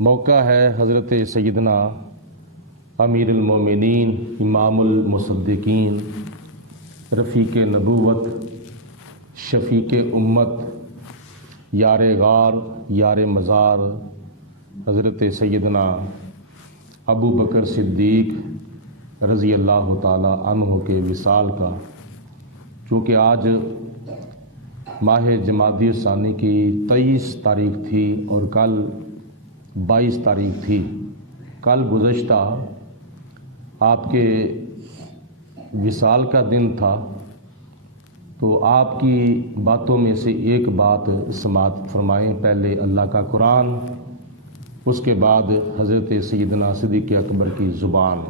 موقع ہے حضرت سیدنا امیر المومنین امام المصدقین رفیق نبوت شفیق امت یار غار یار مزار حضرت سیدنا ابو بکر صدیق رضی اللہ تعالی عنہ کے وصال کا، چونکہ آج ماہ جمادی الثانی کی 23 تاریخ تھی اور کل 22 تاریخ تھی۔ کل گزشتہ آپ کے وصال کا دن تھا، تو آپ کی باتوں میں سے ایک بات سماعت فرمائیں، پہلے اللہ کا قرآن، اس کے بعد حضرت سیدنا صدیق اکبر کی زبان۔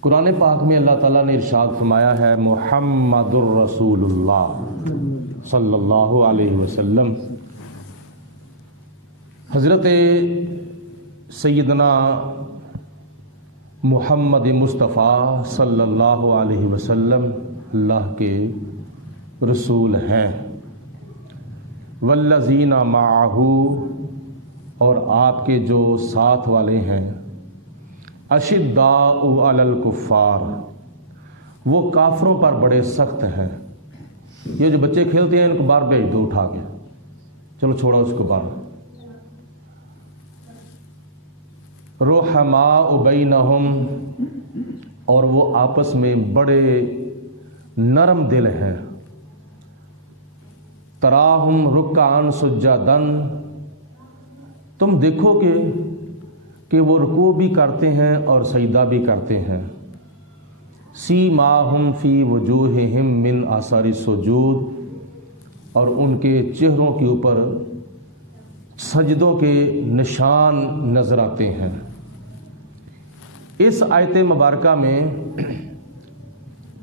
قرآن پاک میں اللہ تعالیٰ نے ارشاد فرمایا ہے، محمد الرسول اللہ صلی اللہ علیہ وسلم، حضرت سیدنا محمد مصطفیٰ صلی اللہ علیہ وسلم اللہ کے رسول ہیں۔ والذین معہ، اور آپ کے جو ساتھ والے ہیں، اشداء علی الکفار، وہ کافروں پر بڑے سخت ہیں۔ یہ جو بچے کھیلتے ہیں ان کو باہر بھیج دو اٹھا کے، چلو چھوڑا اس کو باہر۔ رحماء بینہم، اور وہ آپس میں بڑے نرم دل ہیں۔ تراہم رکعا سجدا، تم دیکھو گے کہ وہ رکوع بھی کرتے ہیں اور سجدہ بھی کرتے ہیں۔ سیماہم فی وجوہہم من آثار السجود، اور ان کے چہروں کے اوپر سجدوں کے نشان نظر آتے ہیں۔ اس آیت مبارکہ میں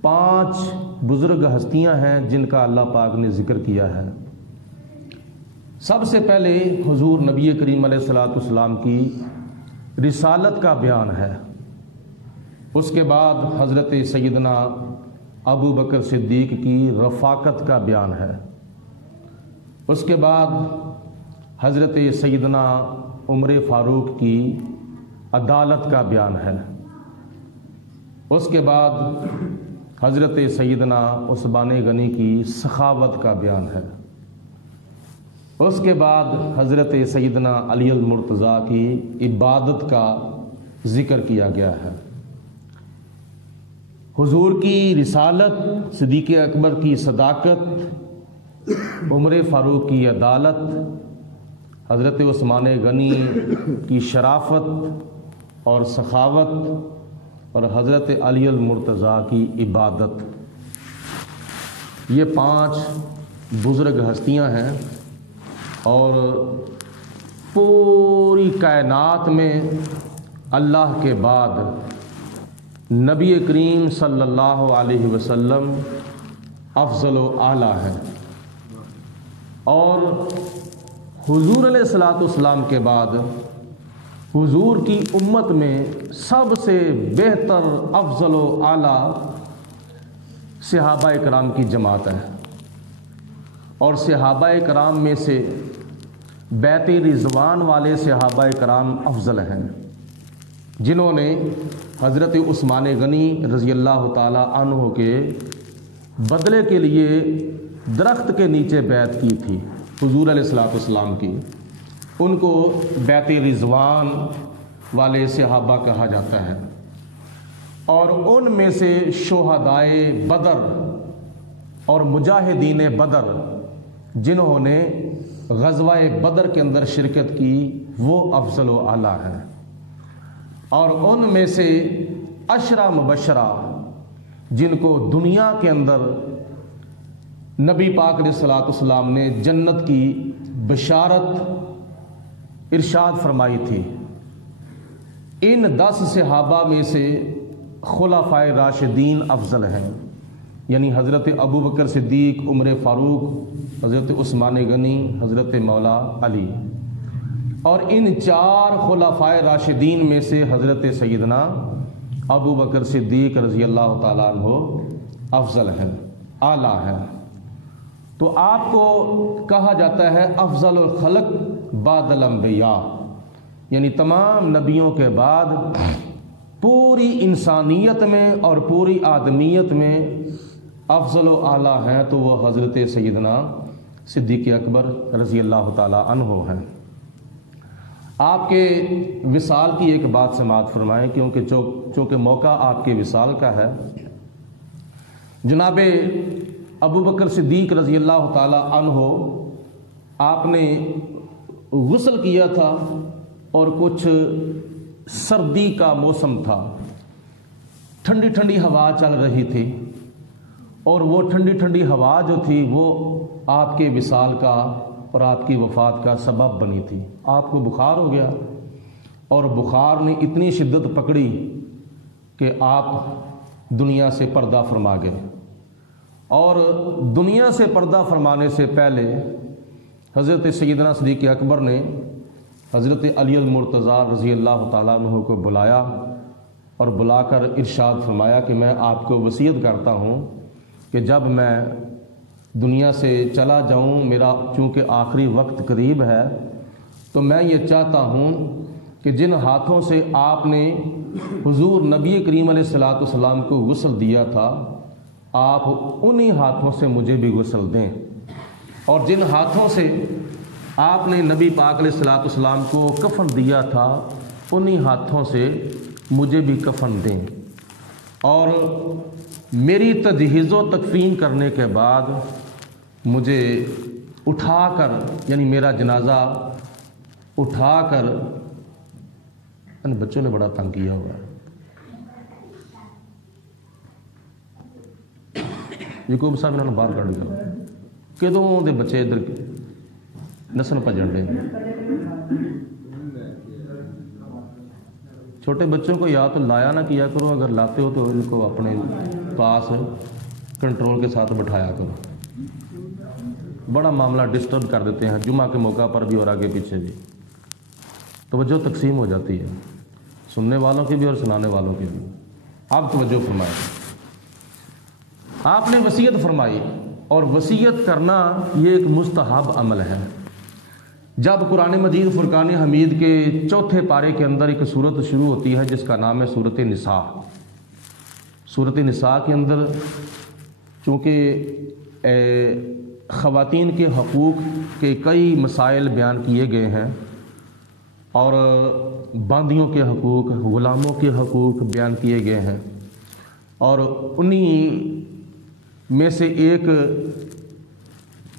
5 بزرگ ہستیاں ہیں جن کا اللہ پاک نے ذکر کیا ہے۔ سب سے پہلے حضور نبی کریم علیہ الصلوۃ والسلام کی رسالت کا بیان ہے، اس کے بعد حضرت سیدنا ابو بکر صدیق کی رفاقت کا بیان ہے، اس کے بعد حضرت سیدنا عمر فاروق کی عدالت کا بیان ہے، اس کے بعد حضرت سیدنا عثمان غنی کی سخاوت کا بیان ہے، اس کے بعد حضرت سیدنا علی المرتضیٰ کی عبادت کا ذکر کیا گیا ہے۔ حضور کی رسالت، صدیق اکبر کی صداقت، عمر فاروق کی عدالت، حضرت عثمان غنی کی شرافت اور سخاوت، اور حضرت علی المرتضیٰ کی عبادت، یہ 5 بزرگ ہستیاں ہیں، اور پوری کائنات میں اللہ کے بعد نبی کریم صلی اللہ علیہ وسلم افضل و اعلیٰ ہے، اور حضور علیہ الصلوۃ والسلام کے بعد حضور کی امت میں سب سے بہتر افضل و اعلیٰ صحابہ کرام کی جماعت ہے، اور صحابہ کرام میں سے بیعت رضوان والے صحابہ کرام افضل ہیں، جنہوں نے حضرت عثمان غنی رضی اللہ تعالی عنہ کے بدلے کے لیے درخت کے نیچے بیعت کی تھی حضور علیہ الصلوۃ والسلام کی، ان کو بیعت رضوان والے صحابہ کہا جاتا ہے، اور ان میں سے شہدائے بدر اور مجاہدین بدر جنہوں نے غزوہ بدر کے اندر شرکت کی، وہ افضل و اعلیٰ ہیں، اور ان میں سے 10 مبشرہ جن کو دنیا کے اندر نبی پاک علیہ الصلوۃ والسلام نے جنت کی بشارت ارشاد فرمائی تھی، ان 10 صحابہ میں سے خلفائے راشدین افضل ہیں، یعنی حضرت ابو بکر صدیق، عمر فاروق، حضرت عثمان غنی، حضرت مولا علی، اور ان 4 خلفائے راشدین میں سے حضرت سیدنا ابو بکر صدیق رضی اللہ تعالیٰ عنہ افضل ہیں، اعلیٰ ہیں۔ تو آپ کو کہا جاتا ہے افضل الخلق بعد الانبیاء، یعنی تمام نبیوں کے بعد پوری انسانیت میں اور پوری آدمیت میں افضل و اعلیٰ ہیں تو وہ حضرت سیدنا صدیق اکبر رضی اللہ تعالی عنہ ہیں۔ آپ کے وصال کی ایک بات سماعت فرمائیں، کیونکہ چونکہ موقع آپ کے وصال کا ہے۔ جناب ابو بکر صدیق رضی اللہ تعالی عنہ آپ نے غسل کیا تھا اور کچھ سردی کا موسم تھا، ٹھنڈی ٹھنڈی ہوا چل رہی تھی، اور وہ ٹھنڈی ٹھنڈی ہوا جو تھی وہ آپ کے وصال کا اور آپ کی وفات کا سبب بنی تھی۔ آپ کو بخار ہو گیا اور بخار نے اتنی شدت پکڑی کہ آپ دنیا سے پردہ فرما گئے، اور دنیا سے پردہ فرمانے سے پہلے حضرت سیدنا صدیق اکبر نے حضرت علی المرتضیٰ رضی اللہ تعالیٰ عنہ کو بلایا اور بلا کر ارشاد فرمایا کہ میں آپ کو وصیت کرتا ہوں کہ جب میں دنیا سے چلا جاؤں، میرا چونکہ آخری وقت قریب ہے، تو میں یہ چاہتا ہوں کہ جن ہاتھوں سے آپ نے حضور نبی کریم علیہ الصلوۃ والسلام کو غسل دیا تھا، آپ انہی ہاتھوں سے مجھے بھی غسل دیں، اور جن ہاتھوں سے آپ نے نبی پاک علیہ الصلوۃ والسلام کو کفن دیا تھا انہی ہاتھوں سے مجھے بھی کفن دیں، اور میری تجہیز و تکفین کرنے کے بعد مجھے اٹھا کر، یعنی میرا جنازہ اٹھا کر، بچوں نے بڑا تنگ کیا ہوا ہے، یعقوب صاحب انہوں نے باہر کر دیا، کدوں دے بچے ادھر نسل پجن ڈے۔ چھوٹے بچوں کو یا تو لایا نہ کیا کرو، اگر لاتے ہو تو ان کو اپنے پاس کنٹرول کے ساتھ بٹھایا کرو، بڑا معاملہ ڈسٹرب کر دیتے ہیں جمعہ کے موقع پر بھی اور آگے پیچھے بھی، توجہ تقسیم ہو جاتی ہے، سننے والوں کی بھی اور سنانے والوں کی بھی۔ آپ توجہ فرمائیں، آپ نے وصیت فرمائی، اور وصیت کرنا یہ ایک مستحب عمل ہے۔ جب قرآن مجید فرقان حمید کے چوتھے پارے کے اندر ایک صورت شروع ہوتی ہے جس کا نام ہے صورت نساء، صورت نساء کے اندر چونکہ خواتین کے حقوق کے کئی مسائل بیان کیے گئے ہیں، اور باندیوں کے حقوق، غلاموں کے حقوق بیان کیے گئے ہیں، اور انہی میں سے ایک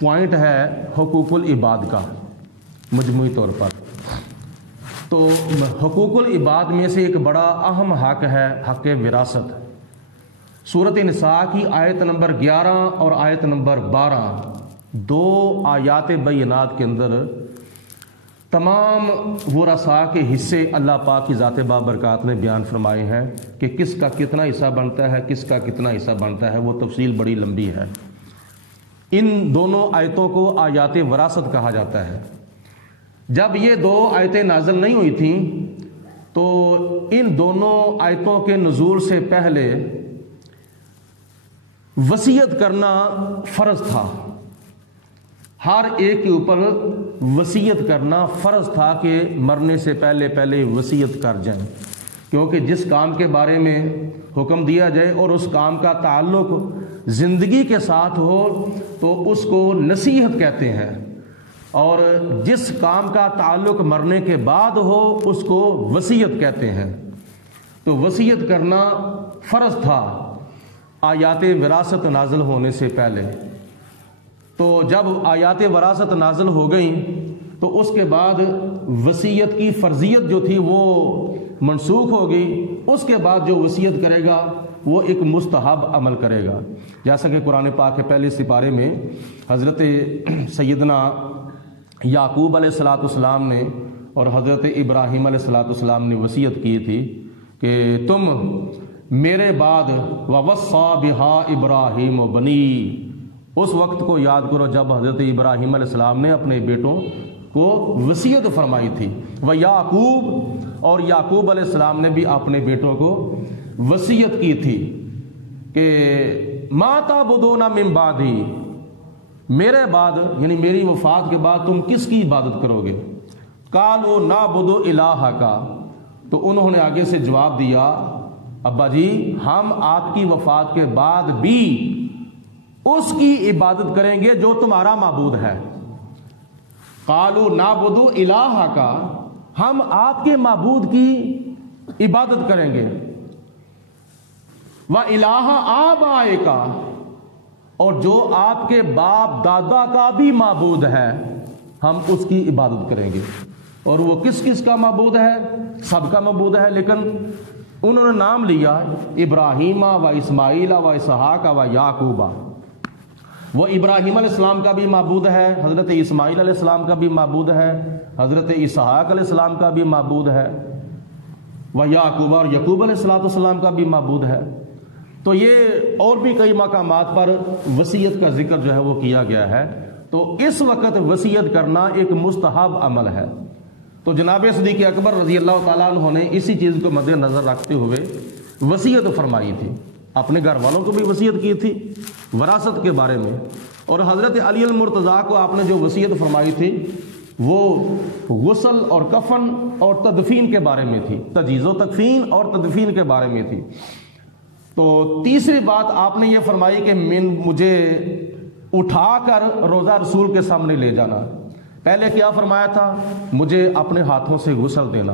پوائنٹ ہے حقوق العباد کا مجموعی طور پر۔ تو حقوق العباد میں سے ایک بڑا اہم حق ہے حق وراثت۔ سورۃ نساء کی آیت نمبر 11 اور آیت نمبر 12، دو آیات بینات کے اندر تمام ورثاء کے حصے اللہ پاک کی ذات بابرکات نے بیان فرمائے ہیں کہ کس کا کتنا حصہ بنتا ہے، کس کا کتنا حصہ بنتا ہے، وہ تفصیل بڑی لمبی ہے۔ ان دونوں آیتوں کو آیات وراثت کہا جاتا ہے۔ جب یہ دو آیتیں نازل نہیں ہوئی تھیں تو ان دونوں آیتوں کے نزول سے پہلے وصیت کرنا فرض تھا، ہر ایک کے اوپر وصیت کرنا فرض تھا کہ مرنے سے پہلے پہلے وصیت کر جائیں، کیونکہ جس کام کے بارے میں حکم دیا جائے اور اس کام کا تعلق زندگی کے ساتھ ہو تو اس کو نصیحت کہتے ہیں، اور جس کام کا تعلق مرنے کے بعد ہو اس کو وصیت کہتے ہیں۔ تو وصیت کرنا فرض تھا آیات وراثت نازل ہونے سے پہلے۔ تو جب آیات وراثت نازل ہو گئیں تو اس کے بعد وصیت کی فرضیت جو تھی وہ منسوخ ہو گئی۔ اس کے بعد جو وصیت کرے گا وہ ایک مستحب عمل کرے گا، جیسا کہ قرآن پاک کے پہلے سپارے میں حضرت سیدنا یعقوب علیہ الصلوۃ والسلام نے اور حضرت ابراہیم علیہ الصلوۃ والسلام نے وصیت کی تھی کہ تم میرے بعد ووصّىٰ بِهَا ابراہیم بنی، اس وقت کو یاد کرو جب حضرت ابراہیم علیہ السلام نے اپنے بیٹوں کو وصیت فرمائی تھی، وَيَعْقُوب، اور یعقوب علیہ السلام نے بھی اپنے بیٹوں کو وصیت کی تھی کہ مَا تَعْبُدُونَ مِن بَعْدِي، میرے بعد یعنی میری وفات کے بعد تم کس کی عبادت کرو گے؟ قالوا نعبد الہک، تو انہوں نے آگے سے جواب دیا ابا جی ہم آپ کی وفات کے بعد بھی اس کی عبادت کریں گے جو تمہارا معبود ہے۔ قالوا نعبد الہک، ہم آپ کے معبود کی عبادت کریں گے، وَإِلَٰهَ آبَائِكَ، اور جو آپ کے باپ دادا کا بھی معبود ہے ہم اس کی عبادت کریں گے۔ اور وہ کس کس کا معبود ہے؟ سب کا معبود ہے، لیکن انہوں نے نام لیا ابراہیم و اسماعیل و اسحاق و یعقوب۔ وہ ابراہیم علیہ السلام کا بھی معبود ہے، حضرت اسماعیل علیہ السلام کا بھی معبود ہے، حضرت اسحاق علیہ السلام کا بھی معبود ہے، و یعقوب، اور یعقوب علیہ السلام کا بھی معبود ہے۔ تو یہ اور بھی کئی مقامات پر وصیت کا ذکر جو ہے وہ کیا گیا ہے۔ تو اس وقت وصیت کرنا ایک مستحب عمل ہے۔ تو جناب صدیق اکبر رضی اللہ تعالیٰ عنہ نے اسی چیز کو مد نظر رکھتے ہوئے وصیت فرمائی تھی، اپنے گھر والوں کو بھی وصیت کی تھی وراثت کے بارے میں، اور حضرت علی المرتضیٰ کو آپ نے جو وصیت فرمائی تھی وہ غسل اور کفن اور تدفین کے بارے میں تھی، تجہیز و تکفین اور تدفین کے بارے میں تھی۔ تو تیسری بات آپ نے یہ فرمائی کہ مجھے اٹھا کر روضہ رسول کے سامنے لے جانا۔ پہلے کیا فرمایا تھا؟ مجھے اپنے ہاتھوں سے غسل دینا۔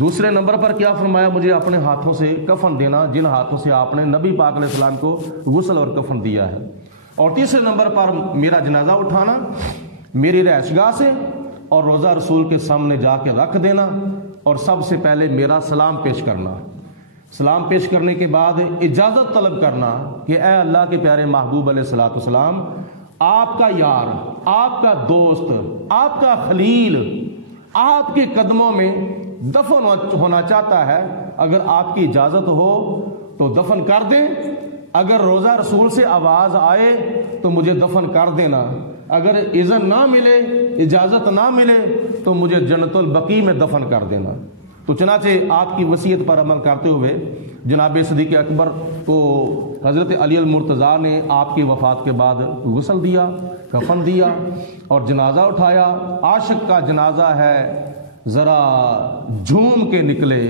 دوسرے نمبر پر کیا فرمایا؟ مجھے اپنے ہاتھوں سے کفن دینا، جن ہاتھوں سے آپ نے نبی پاک علیہ السلام کو غسل اور کفن دیا ہے۔ اور تیسرے نمبر پر میرا جنازہ اٹھانا میری رہائش گاہ سے اور روضہ رسول کے سامنے جا کے رکھ دینا، اور سب سے پہلے میرا سلام پیش کرنا۔ سلام پیش کرنے کے بعد اجازت طلب کرنا کہ اے اللہ کے پیارے محبوب علیہ الصلوۃ والسلام، آپ کا یار، آپ کا دوست، آپ کا خلیل آپ کے قدموں میں دفن ہونا چاہتا ہے، اگر آپ کی اجازت ہو تو دفن کر دیں، اگر روضہ رسول سے آواز آئے تو مجھے دفن کر دینا، اگر اذن نہ ملے، اجازت نہ ملے تو مجھے جنت البقیع میں دفن کر دینا۔ تو چنانچہ آپ کی وصیت پر عمل کرتے ہوئے جناب صدیق اکبر کو حضرت علی المرتضیٰ نے آپ کی وفات کے بعد غسل دیا، کفن دیا اور جنازہ اٹھایا۔ عاشق کا جنازہ ہے ذرا جھوم کے نکلے،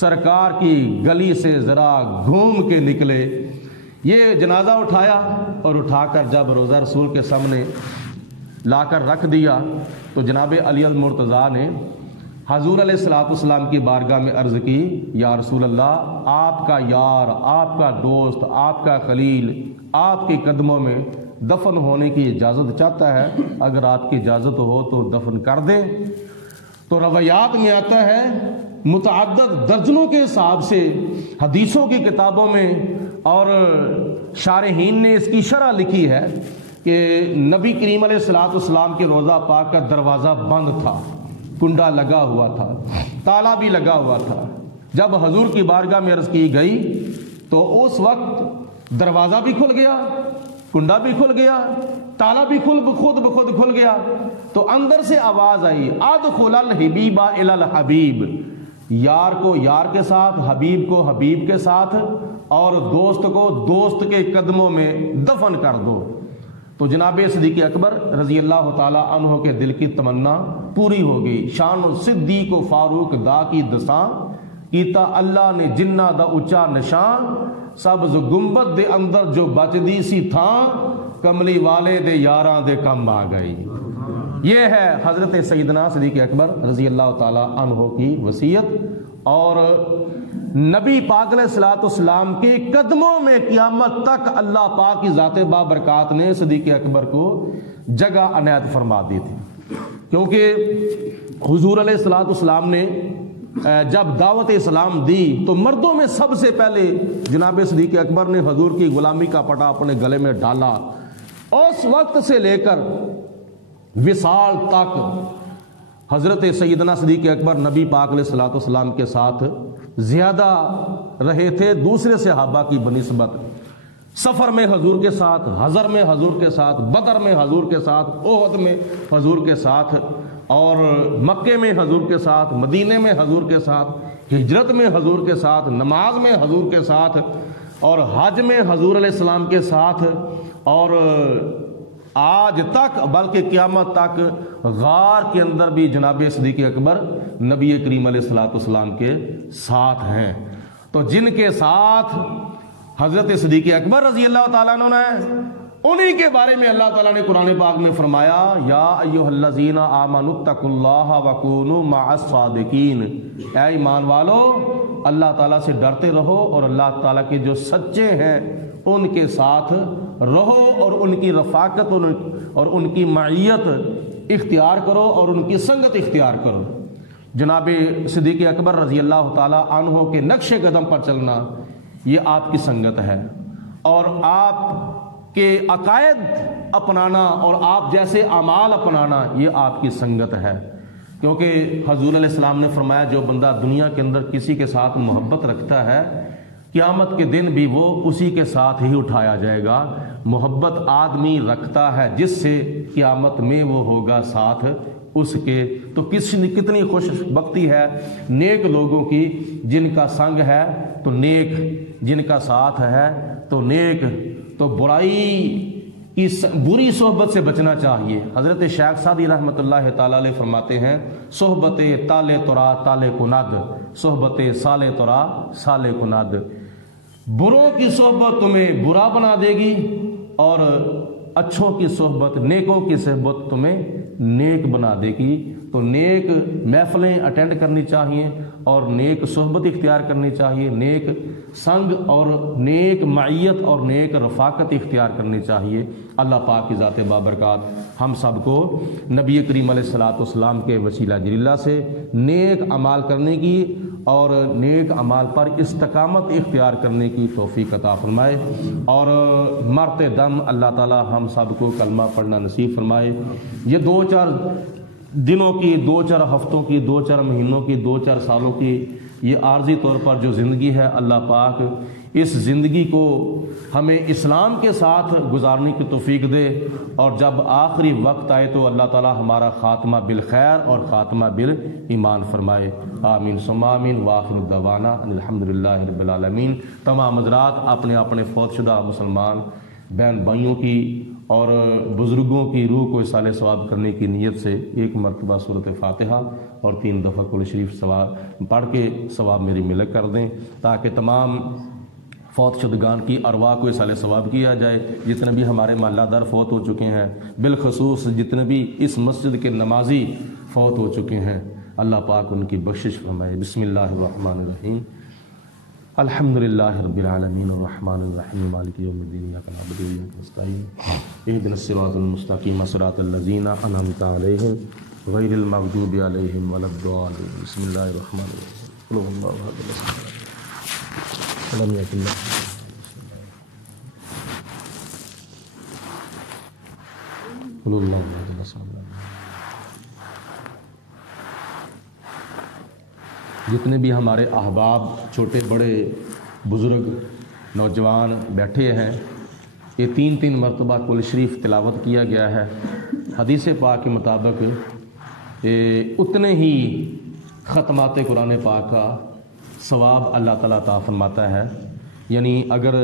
سرکار کی گلی سے ذرا گھوم کے نکلے۔ یہ جنازہ اٹھایا اور اٹھا کر جب روضہ رسول کے سامنے لا کر رکھ دیا تو جناب علی المرتضیٰ نے حضور علیہ السلام کی بارگاہ میں عرض کی، یا رسول اللہ، آپ کا یار، آپ کا دوست، آپ کا خلیل آپ کے قدموں میں دفن ہونے کی اجازت چاہتا ہے، اگر آپ کی اجازت ہو تو دفن کر دیں۔ تو روایات میں آتا ہے، متعدد درجنوں کے حساب سے حدیثوں کی کتابوں میں اور شارحین نے اس کی شرح لکھی ہے کہ نبی کریم علیہ السلام کے روضہ پاک کا دروازہ بند تھا، کنڈا لگا ہوا تھا، تالا بھی لگا ہوا تھا۔ جب حضور کی بارگاہ میں عرض کی گئی تو اس وقت دروازہ بھی کھل گیا، کنڈا بھی کھل گیا، تالا بھی خود بخود کھل گیا۔ تو اندر سے آواز آئی، ادخل الحبیب الی الحبیب، یار کو یار کے ساتھ، حبیب کو حبیب کے ساتھ، اور دوست کو دوست کے قدموں میں دفن کر دو۔ تو جناب صدیق اکبر رضی اللہ تعالی عنہ کے دل کی تمنا پوری ہو گئی۔ شان صدیق و فاروق دا کی دساں، کیتا اللہ نے جنہ دا اچا نشان، سبز گنبد دے اندر جو بچدی سی تھاں، کملی والے دے یاراں دے کم آ گئی۔ یہ ہے حضرت سیدنا صدیق اکبر رضی اللہ تعالی عنہ کی وصیت، اور نبی پاک علیہ الصلوۃ والسلام کے قدموں میں قیامت تک اللہ پاک کی ذات بابرکات نے صدیق اکبر کو جگہ عنایت فرما دی تھی، کیونکہ حضور علیہ الصلوۃ والسلام نے جب دعوت اسلام دی تو مردوں میں سب سے پہلے جناب صدیق اکبر نے حضور کی غلامی کا پٹا اپنے گلے میں ڈالا۔ اس وقت سے لے کر وصال تک حضرت سیدنا صدیق اکبر نبی پاک علیہ الصلوۃ والسلام کے ساتھ زیادہ رہے تھے دوسرے صحابہ کی بنسبت۔ سفر میں حضور کے ساتھ، حضر میں حضور کے ساتھ، بدر میں حضور کے ساتھ، احد میں حضور کے ساتھ، اور مکے میں حضور کے ساتھ، مدینے میں حضور کے ساتھ، ہجرت میں حضور کے ساتھ، نماز میں حضور کے ساتھ، اور حج میں حضور علیہ السلام کے ساتھ، اور آج تک بلکہ قیامت تک غار کے اندر بھی جناب صدیق اکبر نبی کریم علیہ الصلوۃ والسلام کے ساتھ ہیں۔ تو جن کے ساتھ حضرت صدیق اکبر رضی اللہ تعالیٰ عنہ نے، انہی کے بارے میں اللہ تعالیٰ نے قرآن پاک میں فرمایا یا ایھا الذین آمنوا اتقوا اللہ وکونوا مع الصادقین، اے ایمان والو اللہ تعالیٰ سے ڈرتے رہو اور اللہ تعالیٰ کے جو سچے ہیں ان کے ساتھ رہو اور ان کی رفاقت اور ان کی معیت اختیار کرو اور ان کی سنگت اختیار کرو۔ جناب صدیق اکبر رضی اللہ تعالیٰ عنہ کے نقش قدم پر چلنا یہ آپ کی سنگت ہے، اور آپ کے عقائد اپنانا اور آپ جیسے اعمال اپنانا یہ آپ کی سنگت ہے، کیونکہ حضور علیہ السلام نے فرمایا جو بندہ دنیا کے اندر کسی کے ساتھ محبت رکھتا ہے قیامت کے دن بھی وہ اسی کے ساتھ ہی اٹھایا جائے گا۔ محبت آدمی رکھتا ہے جس سے قیامت میں وہ ہوگا ساتھ اس کے، تو کتنی خوش بختی ہے نیک لوگوں کی جن کا سنگ ہے تو نیک، جن کا ساتھ ہے تو نیک۔ تو برائی کی بری صحبت سے بچنا چاہیے۔ حضرت شیخ سعدی رحمۃ اللہ تعالی علیہ فرماتے ہیں صحبت تالے ترا تالے کند، صحبت سالے ترا سالے کند، بروں کی صحبت تمہیں برا بنا دے گی اور اچھوں کی صحبت، نیکوں کی صحبت تمہیں نیک بنا دے گی۔ تو نیک محفلیں اٹینڈ کرنی چاہیے اور نیک صحبت اختیار کرنی چاہیے، نیک سنگ اور نیک معیت اور نیک رفاقت اختیار کرنی چاہیے۔ اللہ پاک کی ذات بابرکات ہم سب کو نبی کریم علیہ الصلوۃ والسلام کے وسیلہ جلیلہ سے نیک اعمال کرنے کی اور نیک اعمال پر استقامت اختیار کرنے کی توفیق عطا فرمائے، اور مرتے دم اللہ تعالی ہم سب کو کلمہ پڑھنا نصیب فرمائے۔ یہ 2-4 دنوں کی، 2-4 ہفتوں کی، 2-4 مہینوں کی، 2-4 سالوں کی یہ عارضی طور پر جو زندگی ہے، اللہ پاک اس زندگی کو ہمیں اسلام کے ساتھ گزارنے کی توفیق دے، اور جب آخری وقت آئے تو اللہ تعالی ہمارا خاتمہ بالخیر اور خاتمہ بالایمان فرمائے۔ آمین ثم آمین، وآخر دعوانا ان الحمدللہ رب العالمین۔ تمام حضرات اپنے اپنے فوت شدہ مسلمان بہن بھائیوں کی اور بزرگوں کی روح کو اصالہ ثواب کرنے کی نیت سے ایک مرتبہ سورۃ فاتحہ اور 3 دفعہ کل شریف ثواب پڑھ کے ثواب میری ملک کر دیں، تاکہ تمام فوت شدگان کی ارواح کو اصالہ ثواب کیا جائے۔ جتنے بھی ہمارے محلہ دار فوت ہو چکے ہیں، بالخصوص جتنے بھی اس مسجد کے نمازی فوت ہو چکے ہیں، اللہ پاک ان کی بخشش فرمائے۔ بسم اللہ الرحمن الرحیم، الحمد للہ رب العالمین الرحمن الرحیم مالک یوم الدین، ایاک نعبد و ایاک نستعین، اہدنا الصراط المستقیم صراط الذین انعمت علیہم غیر المغضوب علیہم ولا الضالین۔ بسم اللہ الرحمن الرحیم، قل هو اللہ احد لم یکن لہ قل هو اللہ احد۔ جتنے بھی ہمارے احباب چھوٹے بڑے بزرگ نوجوان بیٹھے ہیں، یہ 3 مرتبہ کل شریف تلاوت کیا گیا ہے۔ حدیث پاک کے مطابق اتنے ہی ختمات قرآن پاک کا ثواب اللہ تعالیٰ عطا فرماتا ہے۔ یعنی اگر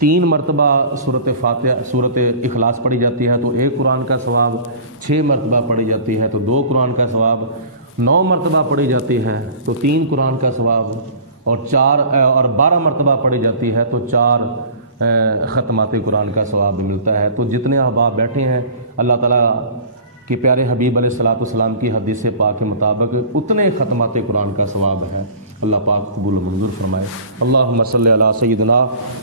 3 مرتبہ سورۃ فاتحہ سورۃ اخلاص پڑھی جاتی ہے تو 1 قرآن کا ثواب، 6 مرتبہ پڑھی جاتی ہے تو 2 قرآن کا ثواب، 9 مرتبہ پڑھی جاتی ہے تو 3 قرآن کا ثواب، اور 12 مرتبہ پڑھی جاتی ہے تو 4 ختمات قرآن کا ثواب بھی ملتا ہے۔ تو جتنے احباب بیٹھے ہیں، اللہ تعالیٰ کے پیارے حبیب علیہ الصلوۃ والسلام کی حدیث پاک کے مطابق اتنے ختمات قرآن کا ثواب ہے۔ اللہ پاک قبول و منظور فرمائے۔ اللہم صلی علی سیدنا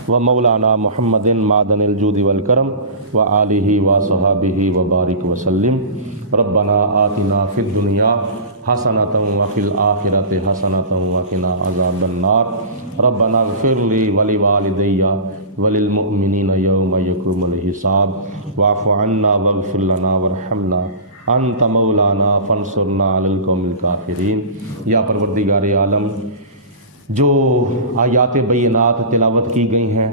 و مولانا محمد معدن الجود والکرم و آلہ و صحابہ و بارک وسلم۔ ربنا آتنا فی الدنیا حسنۃ وفی الآخرۃ حسنۃ وقنا عذاب النار۔ ربنا اغفر لی ولوالدی وللمؤمنین یوم یقوم الحساب، واعف عنا واغفر لنا وارحمنا انت مولانا فانصرنا علی القوم الکافرین۔ یا پروردگار عالم، جو آیات بینات تلاوت کی گئی ہیں،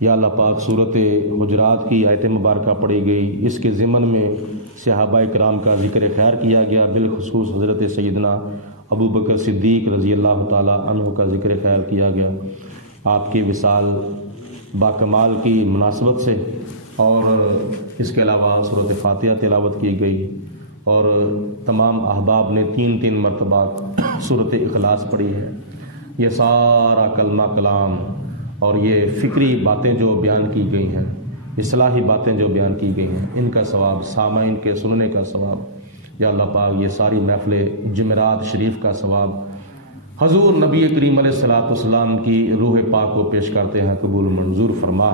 یا اللہ پاک صورت حجرات کی آیت مبارکہ پڑھی گئی، اس کے ضمن میں صحابہ کرام کا ذکر خیر کیا گیا، بالخصوص حضرت سیدنا ابو بکر صدیق رضی اللہ تعالی عنہ کا ذکر خیر کیا گیا، آپ کے وصال باکمال کی مناسبت سے، اور اس کے علاوہ صورت فاتحہ تلاوت کی گئی اور تمام احباب نے 3 مرتبہ صورت اخلاص پڑھی ہے۔ یہ سارا کلمہ کلام اور یہ فکری باتیں جو بیان کی گئی ہیں، اصلاحی باتیں جو بیان کی گئی ہیں، ان کا ثواب، سامعین کے سننے کا ثواب، یا اللہ پاک یہ ساری محفل جمعرات شریف کا ثواب حضور نبی کریم علیہ الصلوۃ والسلام کی روح پاک کو پیش کرتے ہیں، قبول منظور فرما۔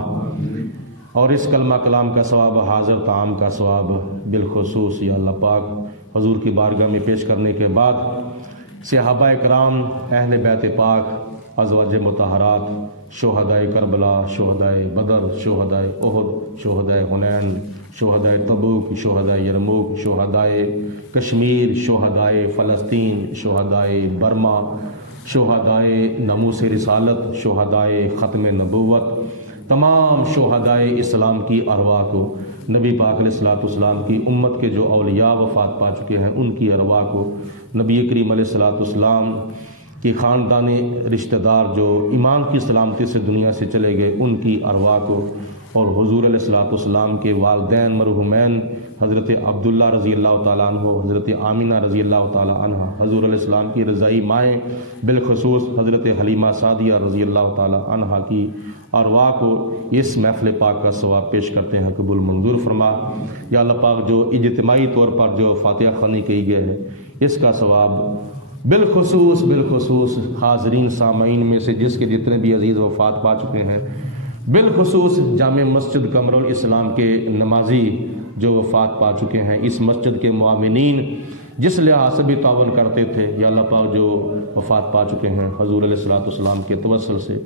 اور اس کلمہ کلام کا ثواب، حاضر طعام کا ثواب بالخصوص یا اللہ پاک حضور کی بارگاہ میں پیش کرنے کے بعد صحابہ کرام، اہل بیت پاک، ازواج مطہرات، شہدائے کربلا، شہدائے بدر، شہدائے احد، شہدائے حنین، شہدائے تبوک، شہدائے یرموک، شہدائے کشمیر، شہدائے فلسطین، شہدائے برما، شہدائے ناموس رسالت، شہدائے ختم نبوت، تمام شہدائے اسلام کی ارواح کو، نبی پاک علیہ الصلوۃ والسلام کی امت کے جو اولیاء وفات پا چکے ہیں ان کی ارواح کو، نبی کریم علیہ الصلوۃ والسلام کی خاندانی رشتہ دار جو ایمان کی سلامتی سے دنیا سے چلے گئے ان کی ارواح کو، اور حضور علیہ الصلوۃ والسلام کے والدین مرحومین حضرت عبداللہ رضی اللہ تعالیٰ عنہ، حضرت آمینہ رضی اللہ تعالیٰ عنہ، حضور علیہ السلام کی رضائی مائیں بالخصوص حضرت حلیمہ سعدیہ رضی اللہ تعالیٰ عنہ کی ارواح کو اس محفل پاک کا ثواب پیش کرتے ہیں، قبول منظور فرما۔ یا اللہ پاک جو اجتماعی طور پر جو فاتحہ خوانی کی گئی ہے اس کا ثواب بالخصوص حاضرین سامعین میں سے جس کے جتنے بھی عزیز وفات پا چکے ہیں، بالخصوص جامع مسجد قمر الاسلام کے نمازی جو وفات پا چکے ہیں، اس مسجد کے معاونین جس لحاظ سے بھی تعاون کرتے تھے، یا اللہ پاک جو وفات پا چکے ہیں حضور علیہ الصلوۃ والسلام کے توسل سے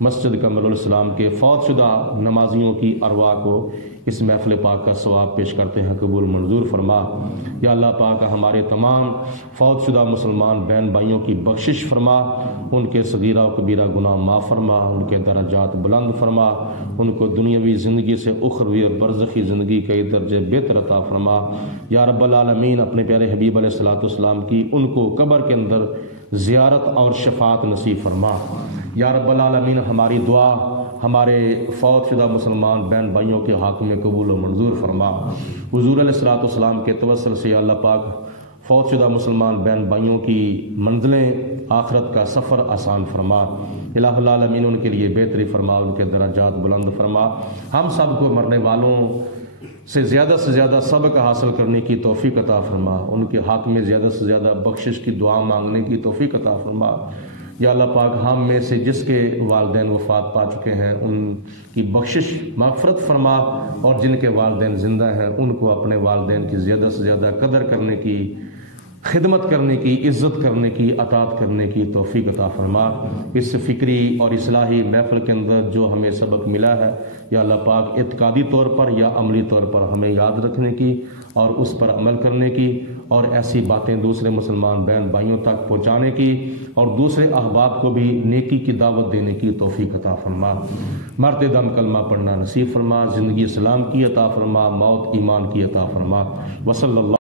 مسجد قمر الاسلام کے فوت شدہ نمازیوں کی ارواح کو اس محفل پاک کا ثواب پیش کرتے ہیں، قبول منظور فرما۔ یا اللہ پاک ہمارے تمام فوت شدہ مسلمان بہن بھائیوں کی بخشش فرما، ان کے صغیرہ و کبیرہ گناہ معاف فرما، ان کے درجات بلند فرما، ان کو دنیاوی زندگی سے اخروی اور برزخی زندگی کے درجے بہتر عطا فرما۔ یا رب العالمین اپنے پیارے حبیب علیہ الصلوۃ والسلام کی ان کو قبر کے اندر زیارت اور شفاعت نصیب فرما۔ یا رب العالمین ہماری دعا ہمارے فوت شدہ مسلمان بہن بھائیوں کے حق میں قبول و منظور فرما۔ حضور علیہ الصلوۃ والسلام کے توسل سے یا اللہ پاک فوت شدہ مسلمان بہن بھائیوں کی منزلیں آخرت کا سفر آسان فرما۔ الہ العالمین ان کے لیے بہتری فرما، ان کے درجات بلند فرما۔ ہم سب کو مرنے والوں سے زیادہ سبق حاصل کرنے کی توفیق عطا فرما، ان کے حق میں زیادہ سے زیادہ بخشش کی دعا مانگنے کی توفیق عطا فرما۔ یا اللہ پاک ہم میں سے جس کے والدین وفات پا چکے ہیں ان کی بخشش مغفرت فرما، اور جن کے والدین زندہ ہیں ان کو اپنے والدین کی زیادہ سے زیادہ قدر کرنے کی، خدمت کرنے کی، عزت کرنے کی، اطاعت کرنے کی توفیق عطا فرما۔ اس فکری اور اصلاحی محفل کے اندر جو ہمیں سبق ملا ہے یا اللہ پاک اعتقادی طور پر یا عملی طور پر ہمیں یاد رکھنے کی اور اس پر عمل کرنے کی، اور ایسی باتیں دوسرے مسلمان بہن بھائیوں تک پہنچانے کی، اور دوسرے احباب کو بھی نیکی کی دعوت دینے کی توفیق عطا فرما۔ مرتے دم کلمہ پڑھنا نصیب فرما، زندگی اسلام کی عطا فرما، موت ایمان کی عطا فرما۔ وصلی اللہ